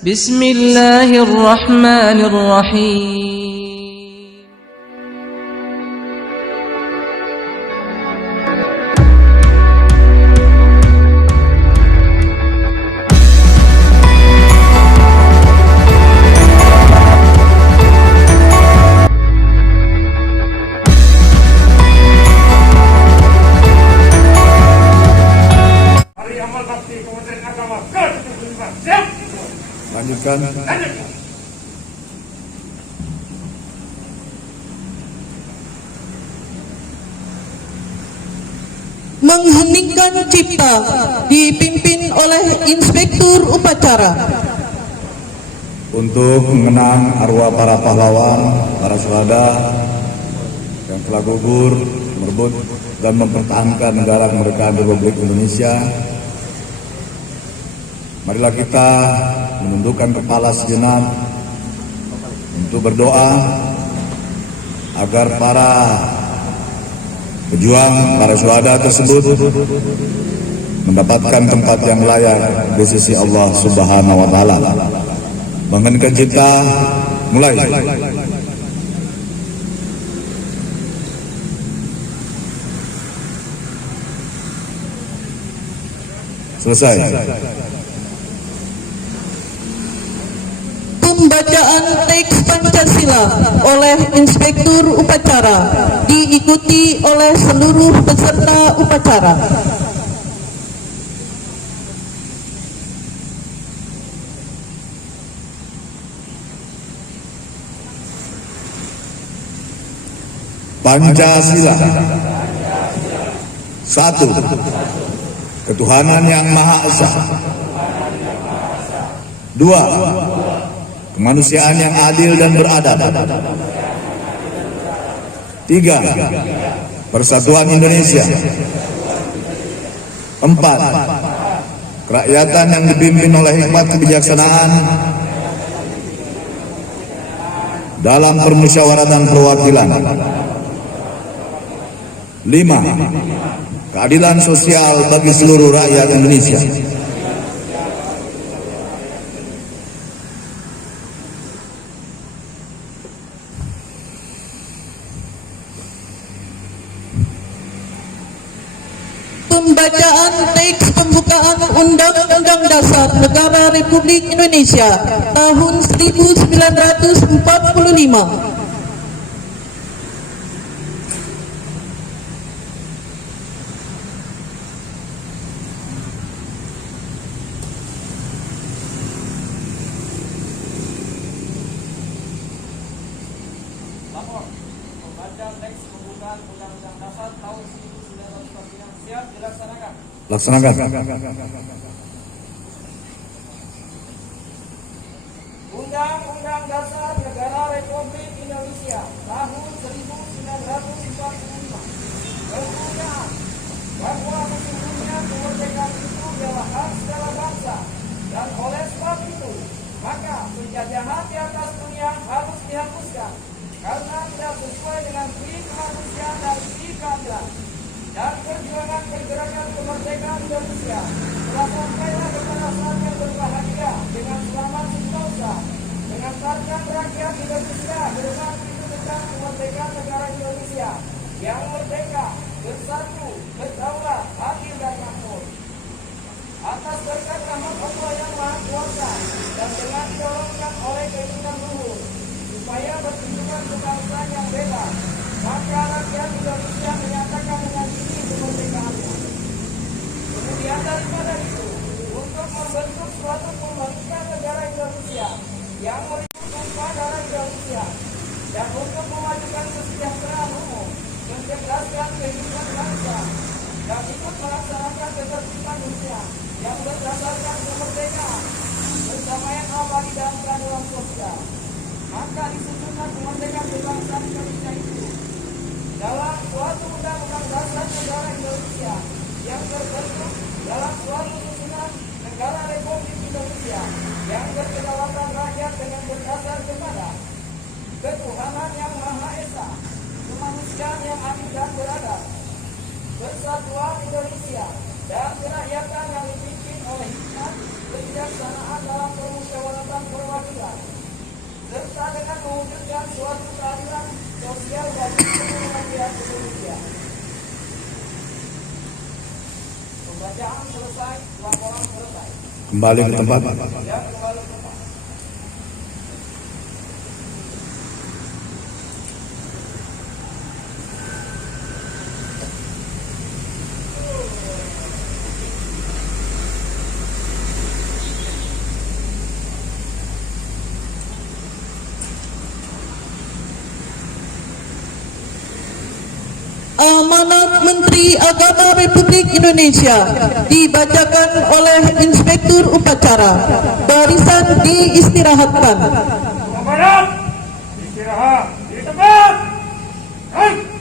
Bismillahirrahmanirrahim. Hari amal bakti Kementerian Agama ke-75. Siap. Lanjutkan. Mengheningkan cipta dipimpin oleh Inspektur Upacara. Untuk mengenang arwah para pahlawan, para syuhada yang telah gugur, merebut dan mempertahankan negara kemerdekaan Republik Indonesia, marilah kita menundukkan kepala sejenak untuk berdoa agar para pejuang, para syuhada tersebut mendapatkan tempat yang layak di sisi Allah Subhanahu wa Ta'ala. Mengheningkan cipta, mulai. Selesai. Pembacaan teks Pancasila oleh Inspektur Upacara diikuti oleh seluruh peserta upacara. Pancasila. 1. Ketuhanan yang Maha Esa. 2. Kemanusiaan yang adil dan beradab. 3. Persatuan Indonesia. 4. Kerakyatan yang dipimpin oleh hikmat kebijaksanaan dalam permusyawaratan perwakilan. 5. Keadilan sosial bagi seluruh rakyat Indonesia. Pembacaan teks pembukaan Undang-Undang Dasar Negara Republik Indonesia tahun 1945. Lapor. Membaca teks pembukaan Undang-Undang Dasar tahun 1945. Siap dilaksanakan. Laksanakan. Undang-Undang Dasar Negara Republik Indonesia tahun 1945 berkenaan bahwa sesungguhnya kemerdekaan itu adalah hak segala bangsa, dan oleh sebab itu maka penjajahan di atas dunia harus dihapuskan karena tidak sesuai dengan prinsip kemanusiaan dan prinsip keadilan. Dan perjuangan pergerakan kemerdekaan Indonesia telah sampailah kepada saat yang berbahagia dengan selamat sentosa, mengantarkan rakyat Indonesia dengan kedudukan kemerdekaan negara Indonesia yang merdeka, bersatu, berdaulat, adil dan makmur. Atas berkat rahmat Allah yang Maha Kuasa dan dengan didorongkan oleh keinginan luhur supaya bertunjukkan kebangsaan yang bebas, maka rakyat Indonesia menyatakan dengan diri kemerdekaannya. Kemudian daripada itu, untuk membentuk suatu pemerintahan negara Indonesia yang merimpun tumpah darah Indonesia, dan untuk memajukan kesejahteraan umum, mencerdaskan kehidupan bangsa, dan ikut melaksanakan ketertiban dunia yang berdasarkan kemerdekaan, perdamaian abadi dan keadilan sosial. Maka disusunlah kemerdekaan kebangsaan Indonesia itu dalam suatu undang-undang dasar negara Indonesia yang terbentuk dalam suatu susunan negara Republik Indonesia yang berkedaulatan rakyat dengan berdasar kepada ketuhanan yang Maha Esa, kemanusiaan yang adil dan beradab, persatuan Indonesia, dan kerakyatan yang dipimpin oleh hikmat kebijaksanaan dalam permusyawaratan mewujudkan suatu keadilan sosial bagi seluruh rakyat Indonesia. Pembacaan selesai, laporan selesai. Kembali ke tempat. Ya, kembali ke tempat. Amanat Menteri Agama Republik Indonesia dibacakan oleh Inspektur Upacara. Barisan diistirahatkan. Komandan, istirahat di tempat. Hai.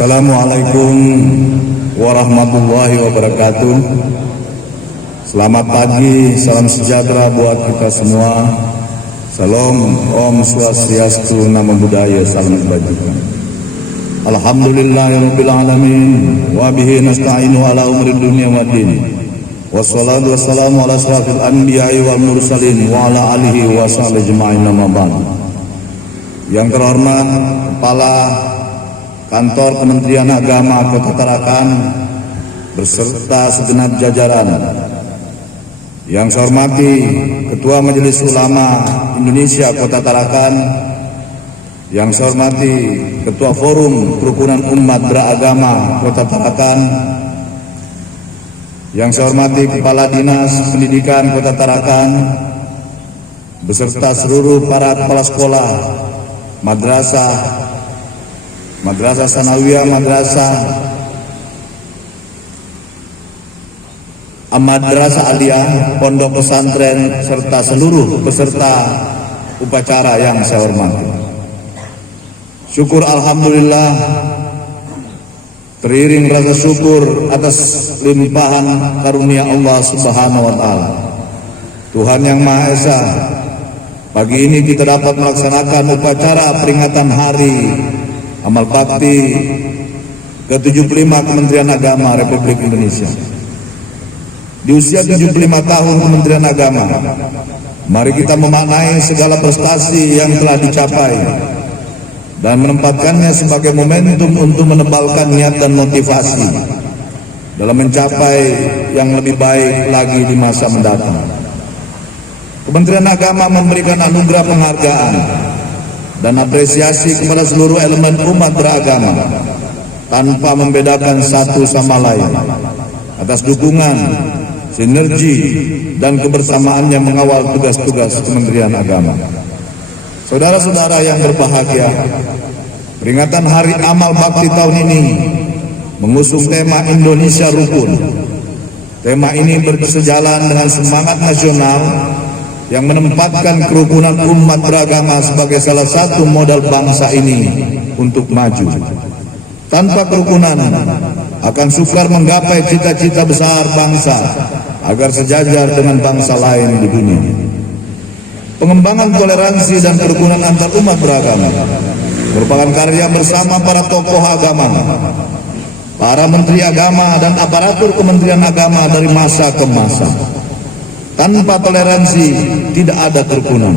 Assalamualaikum warahmatullahi wabarakatuh. Selamat pagi, salam sejahtera buat kita semua. Salam, Om Swastiastu, Namo Buddhaya, salam kebajikan. Alhamdulillahirabbil alamin wa bihi nasta'inu ala umuri dunya waddin. Wassalatu wassalamu ala asyrafil anbiya'i wal mursalin wa ala alihi wa sahbihi ajma'in, amma ba'd. Yang terhormat Kepala Kantor Kementerian Agama Kota Tarakan beserta segenap jajaran. Yang saya hormati Ketua Majelis Ulama Indonesia Kota Tarakan. Yang saya hormati Ketua Forum Kerukunan Umat Beragama Kota Tarakan. Yang saya hormati Kepala Dinas Pendidikan Kota Tarakan beserta seluruh para kepala sekolah, madrasah sanawiyah, madrasah aliyah, pondok pesantren, serta seluruh peserta upacara yang saya hormati. Syukur alhamdulillah, teriring rasa syukur atas limpahan karunia Allah Subhanahu wa taala. Tuhan yang Maha Esa, pagi ini kita dapat melaksanakan upacara peringatan Hari Amal Bakti ke-75 Kementerian Agama Republik Indonesia. Di usia 75 tahun Kementerian Agama, mari kita memaknai segala prestasi yang telah dicapai dan menempatkannya sebagai momentum untuk menebalkan niat dan motivasi dalam mencapai yang lebih baik lagi di masa mendatang. Kementerian Agama memberikan anugerah penghargaan dan apresiasi kepada seluruh elemen umat beragama tanpa membedakan satu sama lain atas dukungan, sinergi, dan kebersamaannya mengawal tugas-tugas Kementerian Agama. Saudara-saudara yang berbahagia, peringatan Hari Amal Bakti tahun ini mengusung tema Indonesia Rukun. Tema ini bersejalan dengan semangat nasional yang menempatkan kerukunan umat beragama sebagai salah satu modal bangsa ini untuk maju. Tanpa kerukunan akan sukar menggapai cita-cita besar bangsa agar sejajar dengan bangsa lain di dunia. Pengembangan toleransi dan kerukunan antar umat beragama merupakan karya bersama para tokoh agama, para menteri agama, dan aparatur Kementerian Agama dari masa ke masa. Tanpa toleransi tidak ada kerukunan.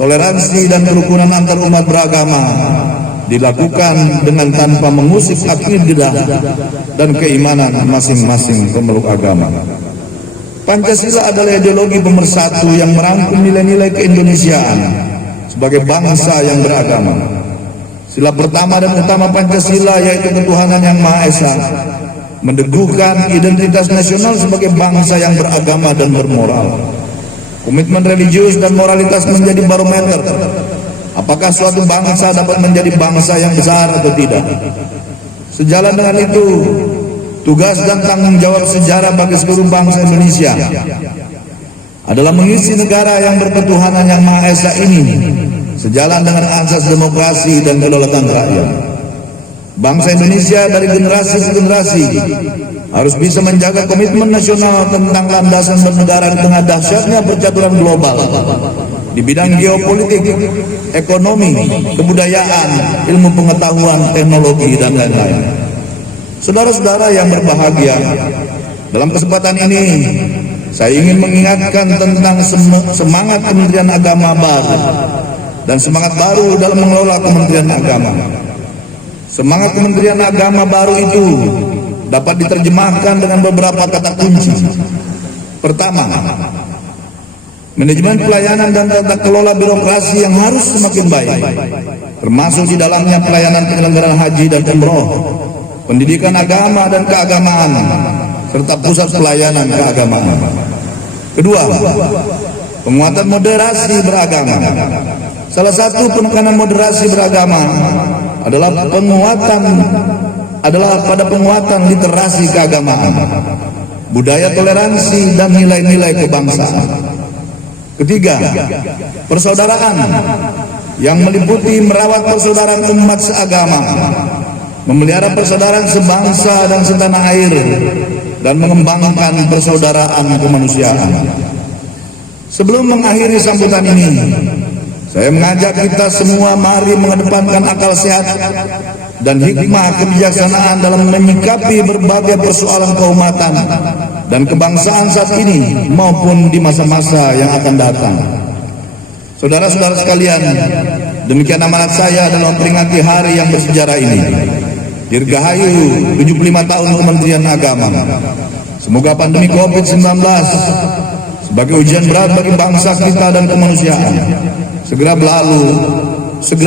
Toleransi dan kerukunan antar umat beragama dilakukan dengan tanpa mengusik akidah dan keimanan masing-masing pemeluk agama. Pancasila adalah ideologi pemersatu yang merangkum nilai-nilai keindonesiaan sebagai bangsa yang beragama. Sila pertama dan utama Pancasila yaitu ketuhanan yang Maha Esa mendeguhkan identitas nasional sebagai bangsa yang beragama dan bermoral. Komitmen religius dan moralitas menjadi barometer apakah suatu bangsa dapat menjadi bangsa yang besar atau tidak. Sejalan dengan itu, tugas dan tanggung jawab sejarah bagi seluruh bangsa Indonesia adalah mengisi negara yang berketuhanan yang Maha Esa ini sejalan dengan asas demokrasi dan kedaulatan rakyat. Bangsa Indonesia dari generasi ke generasi harus bisa menjaga komitmen nasional tentang landasan bernegara di tengah dahsyatnya percaturan global, di di bidang geopolitik, ekonomi, kebudayaan, ilmu pengetahuan, teknologi, dan lain-lain. Saudara-saudara yang berbahagia, dalam kesempatan ini saya ingin mengingatkan tentang semangat Kementerian Agama baru dan semangat baru dalam mengelola Kementerian Agama. Semangat Kementerian Agama baru itu dapat diterjemahkan dengan beberapa kata kunci. Pertama, manajemen pelayanan dan tata kelola birokrasi yang harus semakin baik, termasuk di dalamnya pelayanan penyelenggaraan haji dan umroh, pendidikan agama dan keagamaan, serta pusat pelayanan keagamaan. Kedua, penguatan moderasi beragama. Salah satu penekanan moderasi beragama adalah pada penguatan literasi keagamaan, budaya toleransi dan nilai-nilai kebangsaan. Ketiga, persaudaraan yang meliputi merawat persaudaraan umat seagama, memelihara persaudaraan sebangsa dan setanah air, dan mengembangkan persaudaraan kemanusiaan. Sebelum mengakhiri sambutan ini, saya mengajak kita semua mari mengedepankan akal sehat dan hikmah kebijaksanaan dalam menyikapi berbagai persoalan keumatan dan kebangsaan saat ini maupun di masa-masa yang akan datang. Saudara-saudara sekalian, demikian amanat saya dalam memperingati hari yang bersejarah ini. Dirgahayu 75 tahun Kementerian Agama. Semoga pandemi COVID-19 sebagai ujian berat bagi bangsa kita dan kemanusiaan segera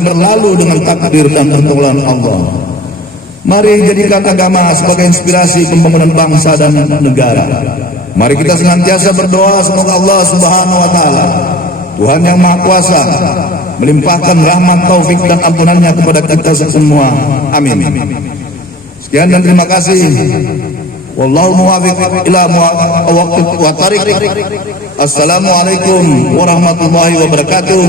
berlalu dengan takdir dan pertolongan Allah. Mari jadikan agama sebagai inspirasi pembangunan bangsa dan negara. Mari kita senantiasa berdoa semoga Allah Subhanahu wa taala, Tuhan yang Maha Kuasa, melimpahkan rahmat, taufik dan ampunannya kepada kita semua. Amin. Sekian dan terima kasih. Wallahu muwaffiq ila muwaffiq wa tariq. Assalamualaikum warahmatullahi wabarakatuh.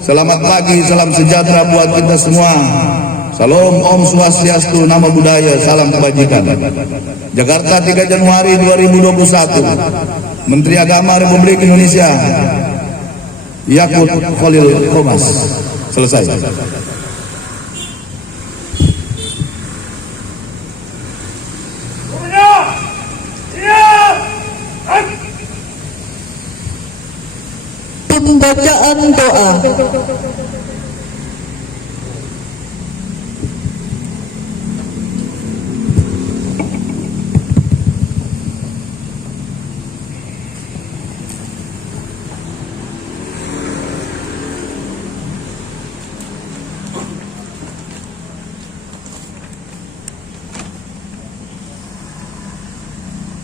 Selamat pagi, salam sejahtera buat kita semua. Salam Om Swastiastu, Namo Buddhaya, salam kebajikan. Jakarta 3 Januari 2021. Menteri Agama Republik Indonesia Yakut Khalil Qomas. Selesai. Pembacaan doa.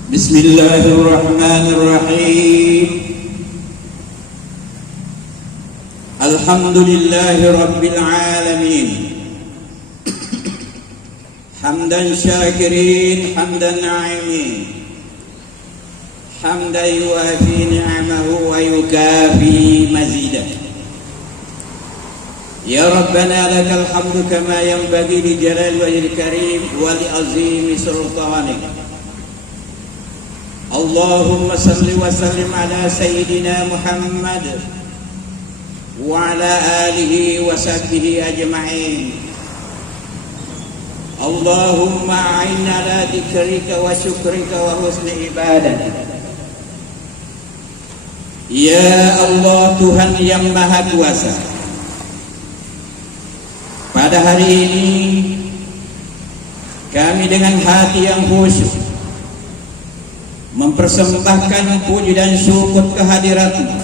Bismillahirrahmanirrahim. Alhamdulillahi Rabbil Alamin. Hamdan syakirin, hamdan na'imin, hamdan yuafi ni'amahu wa yukafi mazidah. Ya Rabbana lakal hamdu kama yanbaghi li jalali wajhil karim wa li azimi sultanik. Allahumma salli wa sallim ala Sayyidina Muhammad wa ala alihi wa sahbihi ajma'in. Allahumma a'inna ala dzikrika wa syukrika wa husni ibadah. Ya Allah, Tuhan yang Maha Kuasa, pada hari ini kami dengan hati yang khusyuk mempersembahkan puji dan syukur kehadirat-Mu.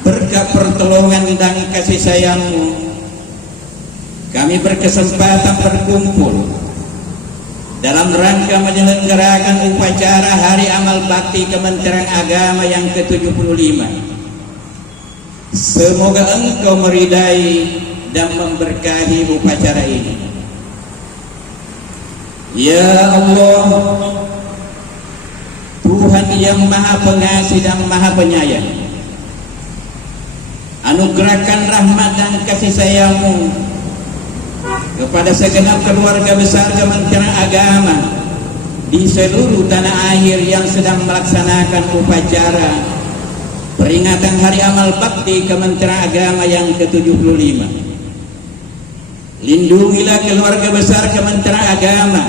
Berkat pertolongan dan kasih sayang-Mu, kami berkesempatan berkumpul dalam rangka menyelenggarakan upacara Hari Amal Bakti Kementerian Agama yang ke-75. Semoga Engkau meridai dan memberkahi upacara ini. Ya Allah, Tuhan yang Maha Pengasih dan Maha Penyayang, anugerahkan rahmat dan kasih sayang-Mu kepada segenap keluarga besar Kementerian Agama di seluruh tanah air yang sedang melaksanakan upacara peringatan Hari Amal Bakti Kementerian Agama yang ke-75. Lindungilah keluarga besar Kementerian Agama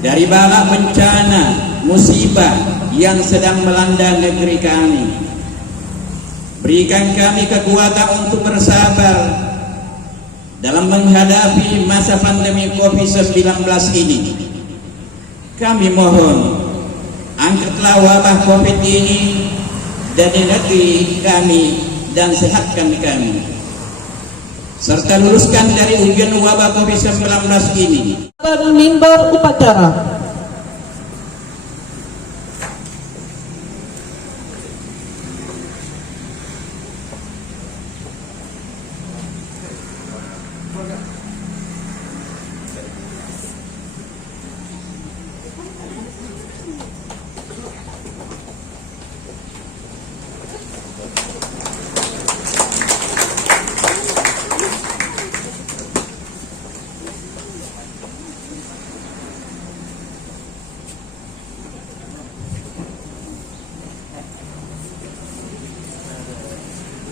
dari bala bencana, musibah yang sedang melanda negeri kami. Berikan kami kekuatan untuk bersabar dalam menghadapi masa pandemi COVID-19 ini. Kami mohon, angkatlah wabah COVID ini dari negeri kami dan sehatkan kami, serta luruskan dari ujian wabah COVID-19 ini. Mimbar upacara.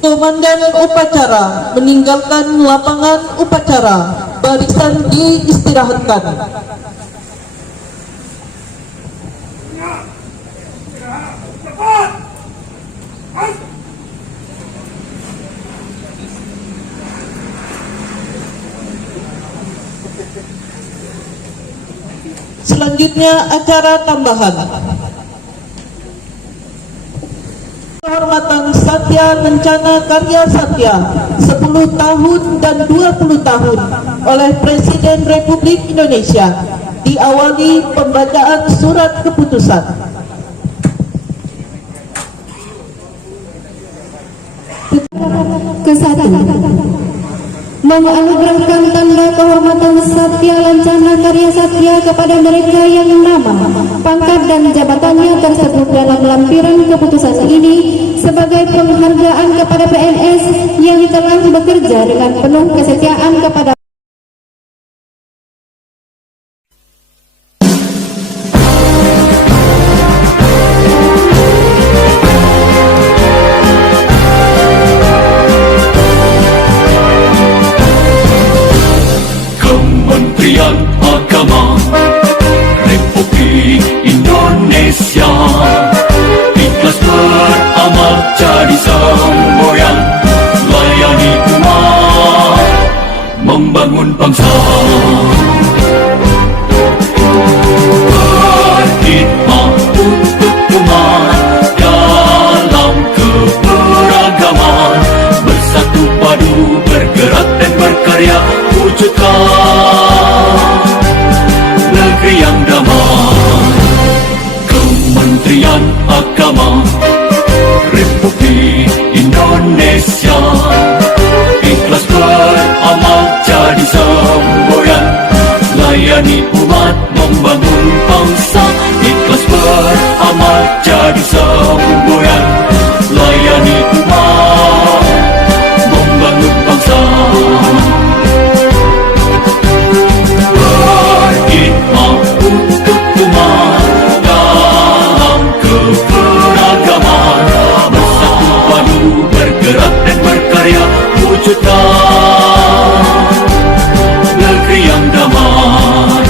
Komandan upacara meninggalkan lapangan upacara. Barisan diistirahatkan. Selanjutnya acara tambahan. Kehormatan Satya Lencana Karya Satya 10 tahun dan 20 tahun oleh Presiden Republik Indonesia. Diawali pembacaan surat keputusan. Ke-1, menganugerahkan tanda kehormatan Satya Lencana Karya Satya kepada mereka yang nama, pangkat dan jabatannya tersebut dalam lampiran keputusan ini sebagai penghargaan kepada PNS yang telah bekerja dengan penuh kesetiaan kepada Kementerian Agama Republik Indonesia ikhlas beramal jadi semboyan, layani umat, membangun bangsa, berkhidmat untuk umat dalam keberagaman, bersatu padu bergerak dan berkarya wujudkan negeri yang damai. Kementerian Agama Republik Indonesia ikhlas beramal jadi semboyan, layani umat, membangun bangsa. Ikhlas beramal jadi semboyan, layani umat, membangun bangsa. Berkhidmat untuk umat dalam keberagaman, bersatu padu bergerak dan berkarya wujudkan negeri yang damai.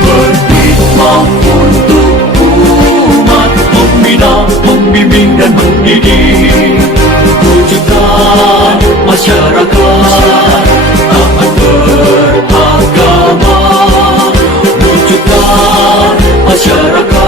Berkhidmat untuk umat, membina, membimbing dan mendidik, wujudkan masyarakat taat beragama, wujudkan masyarakat